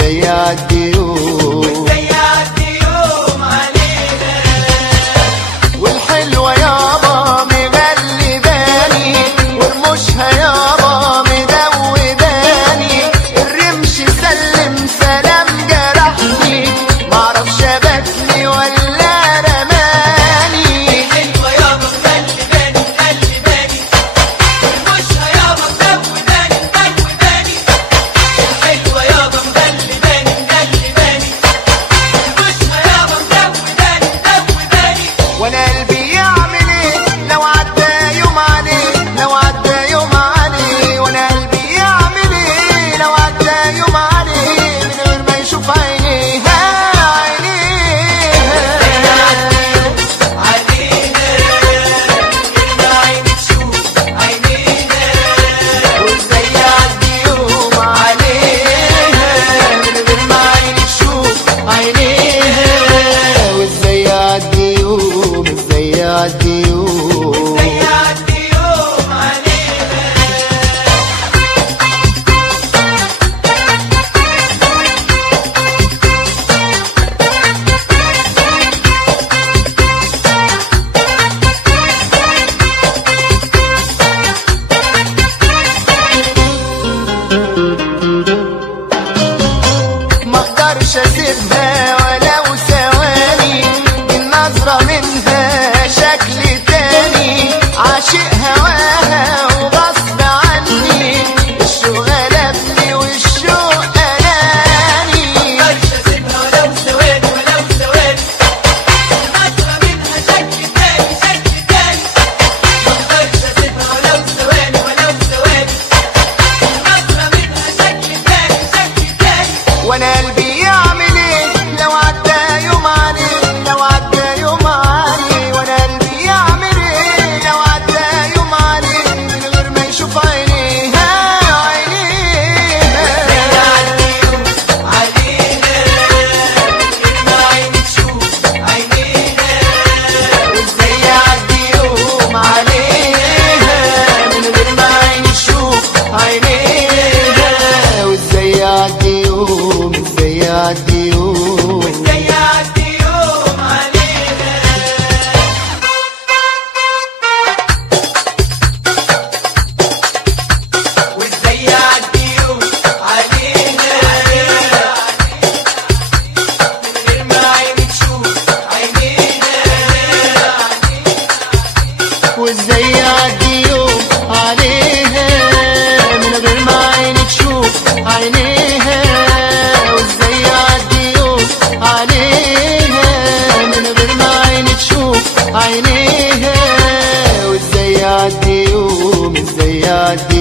وازاي يعدي يوم علينا. والحلوة يابا مغلباني ورموشها يابا مدوداني، الرمش سلم سلام جرحني معرفش شبكني ولا رماني. الحلوة يابا مغلباني مغلباني ورموشها يابا مدوداني مدوداني، الحلوة يابا مغلباني مغلباني ورموشها يابا مدوداني مدوداني. وانا قلبي يعمل ايه لو عدى يوم عليه، لو عدى يوم عليه، وانا قلبي يعمل ايه لو عدى يوم عليه من غير ما يشوف عينيها مقدرش اسيبها ولو ثواني، النظرة منها شكل تاني، عاشق هواها وغصب عني، الشوق غلبني والشوق أناني. مقدرش اسيبها ولو ثواني ولو ثواني، النظرة منها شكل تاني شكل تاني، مقدرش اسيبها ولو ثواني ولو ثواني، النظرة منها شكل تاني شكل تاني. وانا قلبي يعمل ايه لو عدى يوم عليه، لو عدى يوم عليه، وانا قلبي يعمل ايه لو عدى يوم عليه من غير ما يشوف عينيها يعدي يوم علينا من غير ما عيني تشوف عينينا، وازاي يعدي يوم عليها من غير ما عيني تشوف عينيها، وازاي يعدي يوم، ازاي يعدي يوم، وازاي يعدي يوم علينا. وازاي يعدي يوم علينا من غير ما عيني تشوف عينينا، وازاي يعدي يوم عليها من غير ما عيني تشوف عينيها، وازاي يعدي يوم عليها من غير ما عيني تشوف عينيها، وازاي يعدي يوم، ازاي يعدي